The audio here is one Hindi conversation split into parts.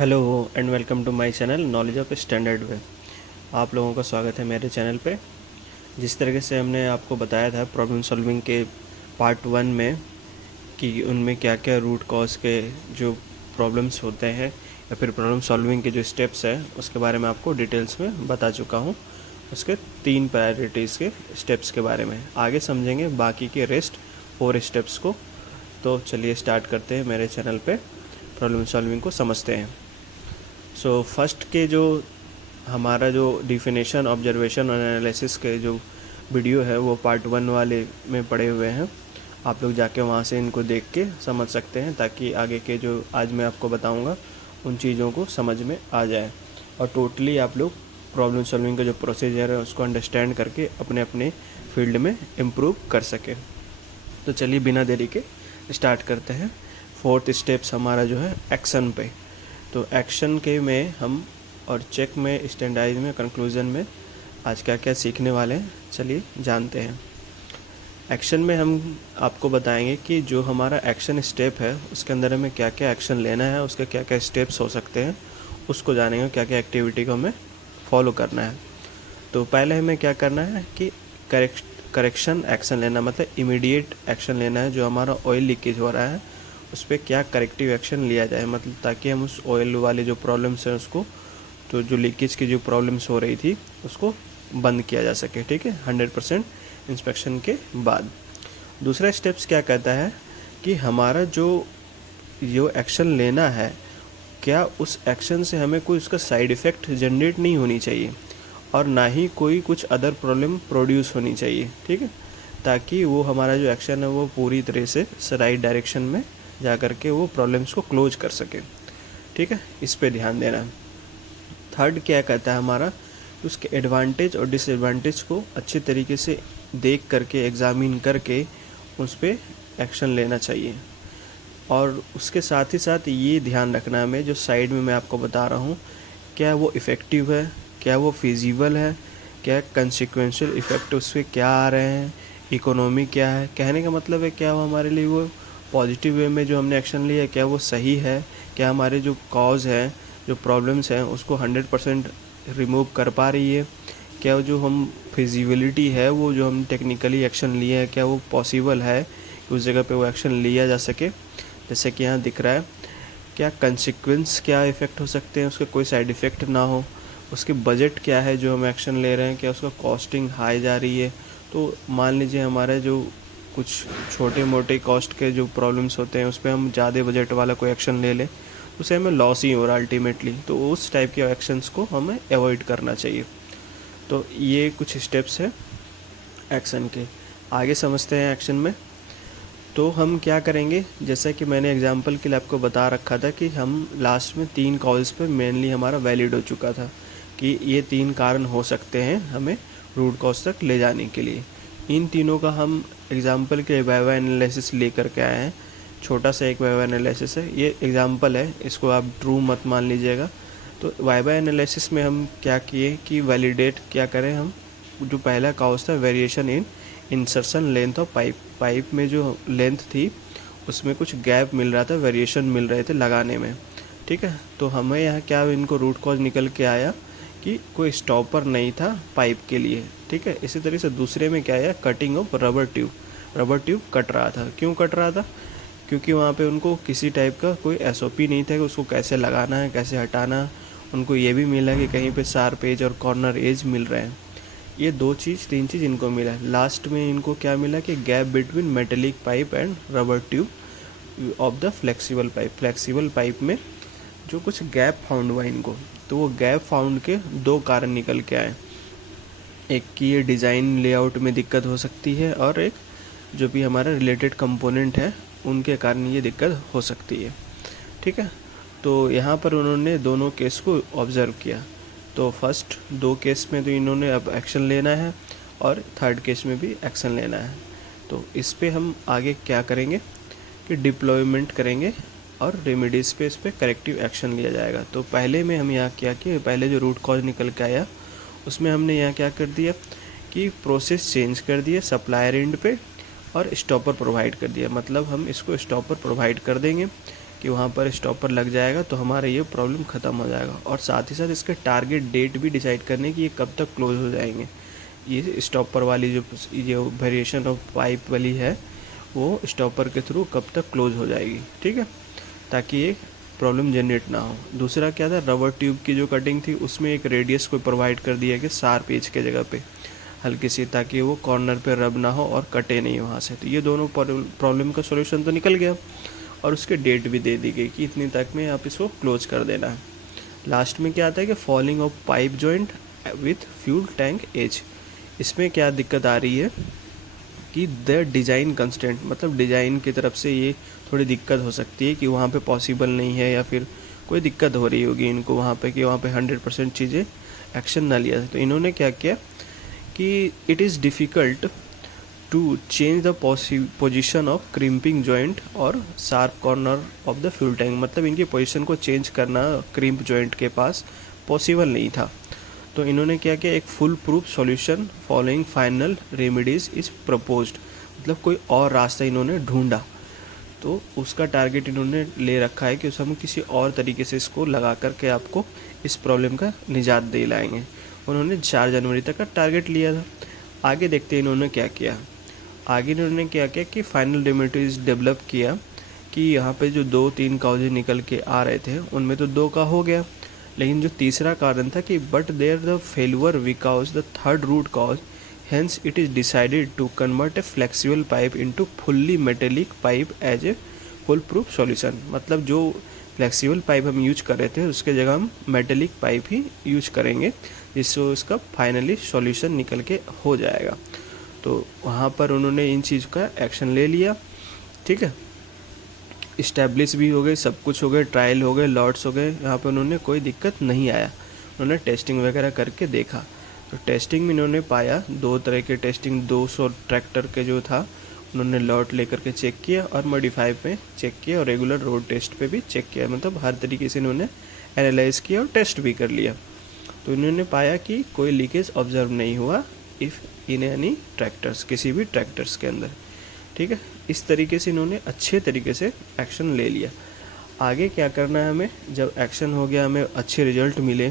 Hello and welcome to my channel knowledge of standard way. आप लोगों का स्वागत है मेरे चैनल पे। जिस तरीके से हमने आपको बताया था प्रॉब्लम सॉल्विंग के पार्ट 1 में कि उनमें क्या क्या रूट कॉज के जो प्रॉब्लम्स होते हैं या फिर प्रॉब्लम सॉल्विंग के जो स्टेप्स हैं उसके बारे में आपको डिटेल्स में बता चुका हूँ। उसके 3 प्रायोरिटीज़ के स्टेप्स के बारे में आगे समझेंगे, बाकी के रेस्ट 4 स्टेप्स को। तो चलिए स्टार्ट करते हैं, मेरे चैनल पे प्रॉब्लम सॉल्विंग को समझते हैं। सो फर्स्ट के जो हमारा जो डिफिनेशन, ऑब्जर्वेशन और एनालिसिस के जो वीडियो है वो पार्ट 1 वाले में पड़े हुए हैं। आप लोग जाके वहाँ से इनको देख के समझ सकते हैं, ताकि आगे के जो आज मैं आपको बताऊँगा उन चीज़ों को समझ में आ जाए और टोटली आप लोग प्रॉब्लम सॉल्विंग का जो प्रोसीजर है उसको अंडरस्टैंड करके अपने अपने फील्ड में इम्प्रूव कर सकें। तो चलिए बिना देरी के स्टार्ट करते हैं। 4th स्टेप्स हमारा जो है एक्शन पे। तो एक्शन के में हम और चेक में, स्टैंडर्डाइज में, कंक्लूजन में आज क्या क्या सीखने वाले हैं, चलिए जानते हैं। एक्शन में हम आपको बताएंगे कि जो हमारा एक्शन स्टेप है उसके अंदर हमें क्या क्या एक्शन लेना है, उसके क्या क्या स्टेप्स हो सकते हैं, उसको जानेंगे, क्या क्या एक्टिविटी को हमें फॉलो करना है। तो पहले हमें क्या करना है कि करेक्शन एक्शन लेना, मतलब इमीडिएट एक्शन लेना है। जो हमारा ऑयल लीकेज हो रहा है उस पर क्या करेक्टिव एक्शन लिया जाए, मतलब ताकि हम उस ऑयल वाले जो प्रॉब्लम्स हैं उसको, तो जो लीकेज की जो प्रॉब्लम्स हो रही थी उसको बंद किया जा सके। ठीक है, 100% इंस्पेक्शन के बाद। दूसरा स्टेप्स क्या कहता है कि हमारा जो एक्शन लेना है, क्या उस एक्शन से हमें कोई उसका साइड इफ़ेक्ट जनरेट नहीं होनी चाहिए और ना ही कोई कुछ अदर प्रॉब्लम प्रोड्यूस होनी चाहिए। ठीक है, ताकि वो हमारा जो एक्शन है वो पूरी तरह से राइट डायरेक्शन में जा कर के वो प्रॉब्लम्स को क्लोज कर सके। ठीक है, इस पे ध्यान देना। थर्ड क्या कहता है हमारा कि उसके एडवांटेज और डिसएडवांटेज को अच्छे तरीके से देख करके, एग्जामिन करके उस पर एक्शन लेना चाहिए। और उसके साथ ही साथ ये ध्यान रखना हमें, जो साइड में मैं आपको बता रहा हूँ, क्या वो इफ़ेक्टिव है, क्या वो फिजिबल है, क्या कंसिक्वेंशियल इफ़ेक्ट उस पर क्या आ रहे हैं, इकोनॉमी क्या है। कहने का मतलब है क्या वो हमारे लिए वो पॉजिटिव वे में जो हमने एक्शन लिया है क्या वो सही है, क्या हमारे जो कॉज है, जो प्रॉब्लम्स हैं उसको 100% रिमूव कर पा रही है, क्या जो हम फिजिबिलिटी है वो जो हम टेक्निकली एक्शन लिए हैं क्या वो पॉसिबल है कि उस जगह पे वो एक्शन लिया जा सके। जैसे कि यहाँ दिख रहा है, क्या कंसिक्वेंस, क्या इफ़ेक्ट हो सकते हैं, उसके कोई साइड इफ़ेक्ट ना हो, उसके बजट क्या है जो हम एक्शन ले रहे हैं, क्या उसका कॉस्टिंग हाई जा रही है। तो मान लीजिए हमारे जो कुछ छोटे मोटे कॉस्ट के जो प्रॉब्लम्स होते हैं उस पर हम ज़्यादा बजट वाला कोई एक्शन ले लें तो उसे हमें लॉस ही हो रहा अल्टीमेटली, तो उस टाइप के एक्शंस को हमें अवॉइड करना चाहिए। तो ये कुछ स्टेप्स हैं एक्शन के। आगे समझते हैं एक्शन में। तो हम क्या करेंगे, जैसा कि मैंने एग्जांपल के लिए आपको बता रखा था कि हम लास्ट में 3 कॉल्स पे मेनली हमारा वैलिड हो चुका था कि ये 3 कारण हो सकते हैं हमें रूट कॉज तक ले जाने के लिए। इन तीनों का हम एग्जांपल के वाइवा एनालिसिस लेकर के आए हैं। छोटा सा एक वाइवा एनालिसिस है, ये एग्जांपल है, इसको आप ट्रू मत मान लीजिएगा। तो वाइवा एनालिसिस में हम क्या किए कि वैलिडेट क्या करें हम, जो पहला कॉज था variation in insertion length of pipe, pipe में जो लेंथ थी उसमें कुछ गैप मिल रहा था, वेरिएशन मिल रहे थे लगाने में। ठीक है, तो हमें यहाँ क्या इनको रूट कॉज निकल के आया कि कोई स्टॉपर नहीं था पाइप के लिए। ठीक है, इसी तरह से दूसरे में क्या आया, cutting of rubber tube, rubber tube cut रहा था। क्यों कट रहा था, क्योंकि वहाँ पे उनको किसी टाइप का कोई एसओपी नहीं था कि उसको कैसे लगाना है, कैसे हटाना। उनको ये भी मिला कि कहीं पे शार्प एज और कॉर्नर एज मिल रहे हैं। ये 3 चीज़ इनको मिला। लास्ट में इनको क्या मिला कि gap between metallic pipe and rubber tube of the flexible pipe, flexible pipe में जो कुछ गैप फाउंड हुआ इनको। तो वो गैप फाउंड के 2 कारण निकल के आए, एक की ये डिज़ाइन लेआउट में दिक्कत हो सकती है और एक जो भी हमारा रिलेटेड कंपोनेंट है उनके कारण ये दिक्कत हो सकती है। ठीक है, तो यहाँ पर उन्होंने दोनों केस को ऑब्ज़र्व किया। तो फर्स्ट 2 केस में तो इन्होंने अब एक्शन लेना है और थर्ड केस में भी एक्शन लेना है। तो इस पे हम आगे क्या करेंगे कि डिप्लॉयमेंट करेंगे और रेमेडीज़ पे इस पर करेक्टिव एक्शन लिया जाएगा। तो पहले में हम यहाँ क्या किया, पहले जो रूट कॉज निकल के आया उसमें हमने यहाँ क्या कर दिया कि प्रोसेस चेंज कर दिया सप्लायर एंड पे और स्टॉपर प्रोवाइड कर दिया। मतलब हम इसको स्टॉपर प्रोवाइड कर देंगे कि वहाँ पर स्टॉपर लग जाएगा तो हमारा ये प्रॉब्लम ख़त्म हो जाएगा। और साथ ही साथ इसके टारगेट डेट भी डिसाइड करने की ये कब तक क्लोज हो जाएंगे। ये स्टॉपर वाली जो वेरिएशन ऑफ पाइप वाली है वो स्टॉपर के थ्रू कब तक क्लोज हो जाएगी, ठीक है, ताकि ये प्रॉब्लम जनरेट ना हो। दूसरा क्या था, रबर ट्यूब की जो कटिंग थी उसमें एक रेडियस को प्रोवाइड कर दिया कि शार्प एज के जगह पे हल्की सी, ताकि वो कॉर्नर पे रब ना हो और कटे नहीं वहाँ से। तो ये दोनों प्रॉब्लम का सॉल्यूशन तो निकल गया और उसके डेट भी दे दी गई कि इतनी तक में आप इसको क्लोज कर देना है। लास्ट में क्या आता है कि falling of pipe joint with fuel tank edge. इसमें क्या दिक्कत आ रही है कि द डिज़ाइन कंस्टेंट, मतलब डिज़ाइन की तरफ से ये थोड़ी दिक्कत हो सकती है कि वहाँ पे पॉसिबल नहीं है या फिर कोई दिक्कत हो रही होगी इनको वहाँ पे कि वहाँ पे 100% चीज़ें एक्शन ना लिया। तो इन्होंने क्या किया कि it is difficult to change the position of crimping joint और sharp corner of the fuel tank, मतलब इनकी पोजीशन को चेंज करना क्रिम्प जॉइंट के पास पॉसिबल नहीं था। तो इन्होंने क्या किया, एक full proof solution following final remedies is proposed, मतलब कोई और रास्ता इन्होंने ढूंढा। तो उसका टारगेट इन्होंने ले रखा है कि उस हम किसी और तरीके से इसको लगा करके आपको इस प्रॉब्लम का निजात दिलाएंगे। उन्होंने 4 जनवरी तक का टारगेट लिया था। आगे देखते हैं इन्होंने क्या किया। आगे इन्होंने क्या किया कि फाइनल रेमेडीज डेवलप किया कि यहाँ पे जो 2-3 काउजेज निकल के आ रहे थे उनमें तो 2 का हो गया, लेकिन जो तीसरा कारण था कि but there the failure because the third root cause, hence it is decided to convert a flexible pipe into fully metallic pipe as a full proof solution. मतलब जो फ्लेक्सिबल पाइप हम यूज कर रहे थे उसके जगह हम मेटेलिक पाइप ही यूज करेंगे, जिससे उसका फाइनली सॉल्यूशन निकल के हो जाएगा। तो वहाँ पर उन्होंने इन चीज़ का एक्शन ले लिया, ठीक है, इस्टेब्लिश भी हो गए, सब कुछ हो गए, ट्रायल हो गए, लॉट्स हो गए, यहाँ पे उन्होंने कोई दिक्कत नहीं आया। उन्होंने टेस्टिंग वगैरह करके देखा। तो टेस्टिंग में इन्होंने पाया 2 तरह के टेस्टिंग, 200 ट्रैक्टर के जो था उन्होंने लॉट लेकर के चेक किया और मॉडिफाई पे चेक किया और रेगुलर रोड टेस्ट पे भी चेक किया, मतलब हर तरीके से इन्होंने एनालाइज किया और टेस्ट भी कर लिया। तो इन्होंने पाया कि कोई लीकेज ऑब्जर्व नहीं हुआ इफ़ इन एनी ट्रैक्टर्स, किसी भी ट्रैक्टर्स के अंदर, ठीक है। इस तरीके से इन्होंने अच्छे तरीके से एक्शन ले लिया। आगे क्या करना है हमें, जब एक्शन हो गया, हमें अच्छे रिजल्ट मिले,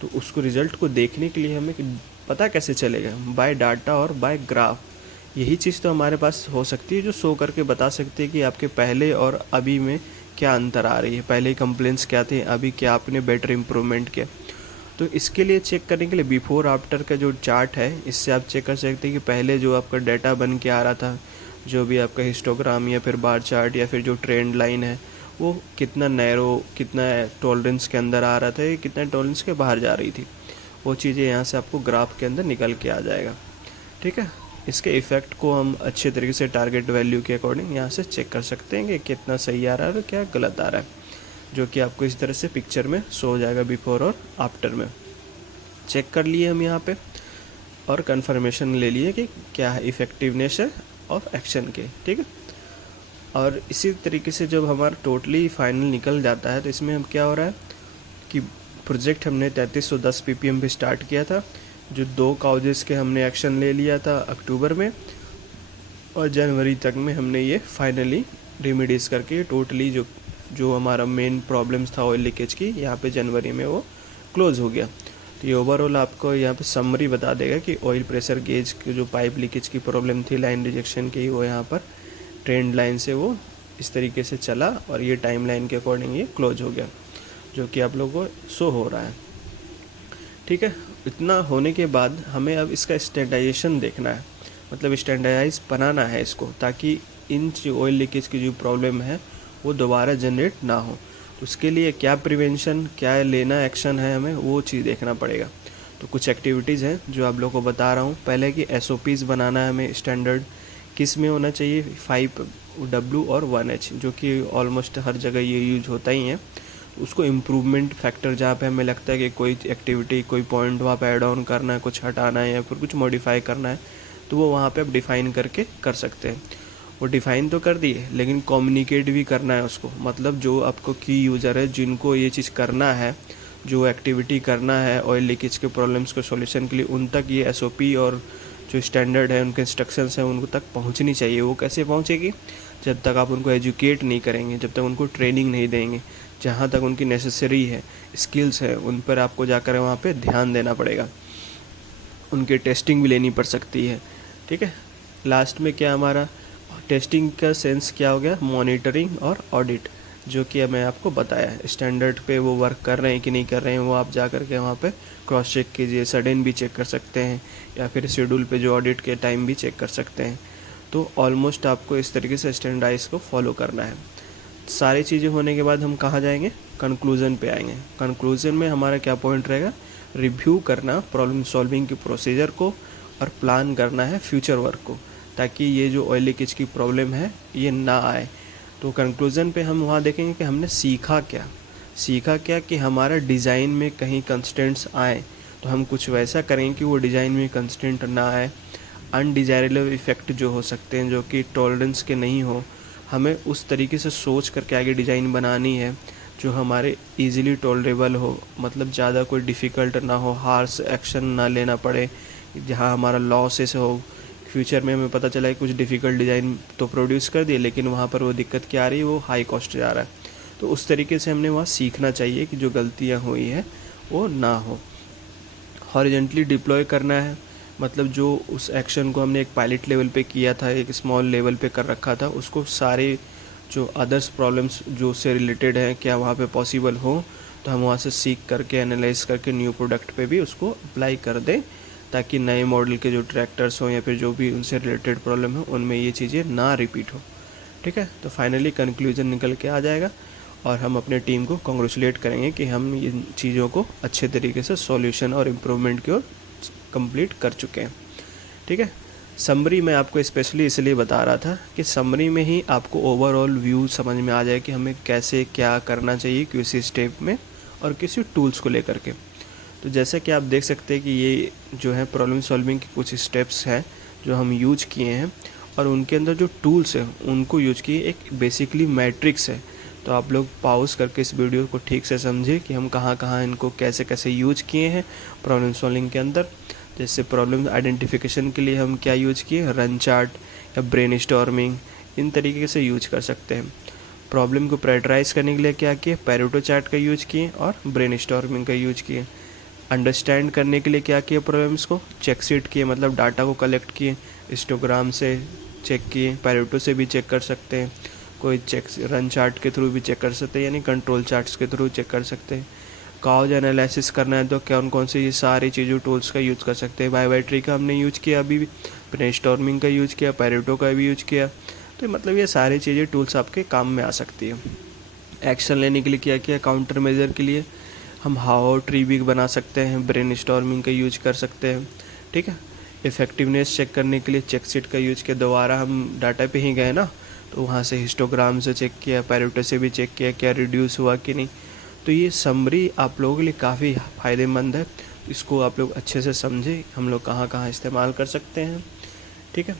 तो उसको रिजल्ट को देखने के लिए हमें पता कैसे चलेगा, बाय डाटा और बाय ग्राफ। यही चीज़ तो हमारे पास हो सकती है जो शो करके बता सकती है कि आपके पहले और अभी में क्या अंतर आ रही है, पहले कंप्लेंट्स क्या थे, अभी क्या आपने बेटर इम्प्रूवमेंट किया। तो इसके लिए चेक करने के लिए बिफोर आफ्टर का जो चार्ट है, इससे आप चेक कर सकते हैं कि पहले जो आपका डाटा बन के आ रहा था, जो भी आपका हिस्टोग्राम या फिर बार चार्ट या फिर जो ट्रेंड लाइन है, वो कितना नैरो, कितना टॉलरेंस के अंदर आ रहा था, या कितना टॉलरेंस के बाहर जा रही थी, वो चीज़ें यहाँ से आपको ग्राफ के अंदर निकल के आ जाएगा, ठीक है। इसके इफ़ेक्ट को हम अच्छे तरीके से टारगेट वैल्यू के अकॉर्डिंग यहाँ से चेक कर सकते हैं कि कितना सही आ रहा है और क्या गलत आ रहा है, जो कि आपको इस तरह से पिक्चर में शो हो जाएगा बिफोर और आफ्टर में। चेक कर लिए हम यहाँ पे और कंफर्मेशन ले लिए कि क्या है इफ़ेक्टिवनेस है ऑफ एक्शन के, ठीक है। और इसी तरीके से जब हमारा टोटली फाइनल निकल जाता है तो इसमें हम क्या हो रहा है कि प्रोजेक्ट हमने 3310 ppm पे स्टार्ट किया था, जो 2 काउजेस के हमने एक्शन ले लिया था अक्टूबर में, और जनवरी तक में हमने ये फाइनली रेमेडीज करके टोटली जो हमारा मेन प्रॉब्लम्स था ऑयल लीकेज की, यहाँ पे जनवरी में वो क्लोज हो गया। तो ये ओवरऑल आपको यहाँ पे समरी बता देगा कि ऑयल प्रेशर गेज की जो पाइप लीकेज की प्रॉब्लम थी लाइन रिजेक्शन की, वो यहाँ पर ट्रेंड लाइन से वो इस तरीके से चला और ये टाइम लाइन के अकॉर्डिंग ये क्लोज हो गया, जो कि आप लोगों को शो हो रहा है, ठीक है। इतना होने के बाद हमें अब इसका स्टैंडर्डाइजेशन देखना है, मतलब स्टैंडर्डाइज बनाना है इसको, ताकि इन ऑयल लीकेज की जो प्रॉब्लम है वो दोबारा जनरेट ना हो। तो उसके लिए क्या प्रिवेंशन, क्या लेना एक्शन है, हमें वो चीज़ देखना पड़ेगा। तो कुछ एक्टिविटीज़ हैं जो आप लोगों को बता रहा हूँ। पहले कि SOPs बनाना है हमें, स्टैंडर्ड किस में होना चाहिए, 5W और 1H, जो कि ऑलमोस्ट हर जगह ये यूज होता ही है। उसको इम्प्रूवमेंट फैक्टर जहाँ पे हमें लगता है कि कोई एक्टिविटी, कोई पॉइंट वहाँ पे ऐड ऑन करना है, कुछ हटाना है या फिर कुछ मॉडिफाई करना है, तो वो वहाँ पे आप डिफ़ाइन करके कर सकते हैं। वो डिफ़ाइन तो कर दिए, लेकिन कम्युनिकेट भी करना है उसको, मतलब जो आपको की यूज़र है जिनको ये चीज़ करना है, जो एक्टिविटी करना है ऑयल लीकेज के प्रॉब्लम्स को सॉल्यूशन के लिए, उन तक ये SOP और जो स्टैंडर्ड है, उनके इंस्ट्रक्शंस हैं, उनको तक पहुंचनी चाहिए। वो कैसे पहुंचेगी, जब तक आप उनको एजुकेट नहीं करेंगे, जब तक उनको ट्रेनिंग नहीं देंगे, जहाँ तक उनकी नेसेसरी है स्किल्स है उन पर आपको जाकर वहाँ पे ध्यान देना पड़ेगा। उनकी टेस्टिंग भी लेनी पड़ सकती है, ठीक है। लास्ट में क्या हमारा टेस्टिंग का सेंस क्या हो गया, मॉनिटरिंग और ऑडिट, जो कि मैं आपको बताया है। स्टैंडर्ड पे वो वर्क कर रहे हैं कि नहीं कर रहे हैं वो आप जा कर के वहाँ पे क्रॉस चेक कीजिए, सडन भी चेक कर सकते हैं या फिर शेड्यूल पे जो ऑडिट के टाइम भी चेक कर सकते हैं। तो ऑलमोस्ट आपको इस तरीके से स्टैंडर्डाइज को फॉलो करना है। सारी चीज़ें होने के बाद हम कहाँ जाएंगे, कंक्लूज़न पे आएंगे। कंक्लूज़न में हमारा क्या पॉइंट रहेगा, रिव्यू करना प्रॉब्लम सॉल्विंग के प्रोसीजर को और प्लान करना है फ्यूचर वर्क को, ताकि ये जो ऑयल लीकेज की प्रॉब्लम है ये ना आए। तो कंक्लूज़न पे हम वहाँ देखेंगे कि हमने सीखा क्या कि हमारा डिज़ाइन में कहीं कंस्ट्रेंट्स आए तो हम कुछ वैसा करेंगे कि वो डिज़ाइन में कंस्ट्रेंट ना आए। अनडिज़ायरेबल इफ़ेक्ट जो हो सकते हैं, जो कि टॉलरेंस के नहीं हो, हमें उस तरीके से सोच करके आगे डिज़ाइन बनानी है जो हमारे इजीली टॉलरेबल हो, मतलब ज़्यादा कोई डिफ़िकल्ट ना हो, हार्श एक्शन ना लेना पड़े, जहाँ हमारा लॉसेस हो। फ्यूचर में हमें पता चला है कुछ डिफ़िकल्ट डिज़ाइन तो प्रोड्यूस कर दिए, लेकिन वहाँ पर वो दिक्कत क्या आ रही है, वो हाई कॉस्ट जा रहा है। तो उस तरीके से हमने वहाँ सीखना चाहिए कि जो गलतियाँ हुई हैं वो ना हो। हॉरिजॉन्टली डिप्लॉय करना है, मतलब जो उस एक्शन को हमने एक पायलट लेवल पे किया था, एक स्मॉल लेवल पे कर रखा था, उसको सारे जो अदर्स प्रॉब्लम्स जो उससे रिलेटेड हैं क्या वहाँ पे पॉसिबल हो, तो हम वहाँ से सीख करके एनालाइज करके न्यू प्रोडक्ट पे भी उसको अप्लाई कर दें, ताकि नए मॉडल के जो ट्रैक्टर्स हों या फिर जो भी उनसे रिलेटेड प्रॉब्लम है उनमें ये चीज़ें ना रिपीट हो, ठीक है। तो फाइनली कंक्लूजन निकल के आ जाएगा और हम अपने टीम को कॉन्ग्रेचुलेट करेंगे कि हम इन चीज़ों को अच्छे तरीके से सॉल्यूशन और इम्प्रूवमेंट की ओर कंप्लीट कर चुके हैं, ठीक है। समरी मैं आपको स्पेशली इसलिए बता रहा था कि समरी में ही आपको ओवरऑल व्यू समझ में आ जाए कि हमें कैसे क्या करना चाहिए किसी स्टेप में और किसी टूल्स को लेकर के। तो जैसे कि आप देख सकते हैं कि ये जो है प्रॉब्लम सॉल्विंग के कुछ स्टेप्स हैं जो हम यूज किए हैं, और उनके अंदर जो टूल्स हैं उनको यूज किए। एक बेसिकली मैट्रिक्स है, तो आप लोग पॉज करके इस वीडियो को ठीक से समझें कि हम कहाँ कहाँ इनको कैसे कैसे यूज किए हैं प्रॉब्लम सॉल्विंग के अंदर। जैसे प्रॉब्लम आइडेंटिफिकेशन के लिए हम क्या यूज किए, रन चार्ट या ब्रेनस्टॉर्मिंग, इन तरीके से यूज कर सकते हैं। प्रॉब्लम को प्रायोरिटाइज करने के लिए क्या किए, पैरेटो चार्ट का यूज किए और ब्रेनस्टॉर्मिंग का यूज किए। अंडरस्टैंड करने के लिए क्या किए, प्रॉब्लम्स को चेक शीट किए, मतलब डाटा को कलेक्ट किए, हिस्टोग्राम से चेक किए, पैरेटो से भी चेक कर सकते हैं, कोई चेक रन चार्ट के थ्रू भी चेक कर सकते हैं, यानी कंट्रोल चार्ट्स के थ्रू चेक कर सकते हैं। कॉज एनालिसिस करना है तो कौन से ये सारी चीज़ों टूल्स का यूज़ कर सकते हैं। बायोमेट्री का हमने यूज किया, अभी भी ब्रेनस्टॉर्मिंग का यूज किया, पैरेटो का भी यूज किया। तो मतलब ये सारी चीज़ें टूल्स आपके काम में आ सकती है। एक्शन लेने के लिए क्या किया, काउंटर मेजर के लिए हम हाउ ट्री भी बना सकते हैं, ब्रेनस्टॉर्मिंग का यूज कर सकते हैं, ठीक है। इफेक्टिवनेस चेक करने के लिए चेक शीट का यूज किया, दोबारा हम डाटा पे ही गए ना, तो वहाँ से हिस्टोग्राम से चेक किया, पैरेटो से भी चेक किया क्या रिड्यूस हुआ कि नहीं। तो ये समरी आप लोगों के लिए काफ़ी फ़ायदेमंद है, इसको आप लोग अच्छे से समझें हम लोग कहाँ कहाँ इस्तेमाल कर सकते हैं, ठीक है।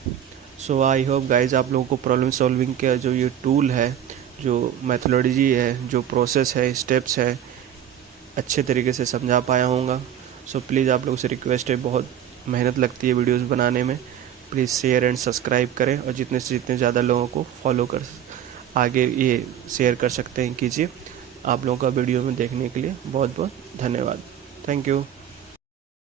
सो आई होप गाइज आप लोगों को प्रॉब्लम सॉल्विंग का जो ये टूल है, जो मैथोलॉजी है, जो प्रोसेस है, स्टेप्स है, अच्छे तरीके से समझा पाया होऊंगा। सो प्लीज़ आप लोगों से रिक्वेस्ट है, बहुत मेहनत लगती है वीडियोस बनाने में, प्लीज़ शेयर एंड सब्सक्राइब करें और जितने से जितने ज़्यादा लोगों को फॉलो कर आगे ये शेयर कर सकते हैं कीजिए। आप लोगों का वीडियो में देखने के लिए बहुत बहुत धन्यवाद। Thank you.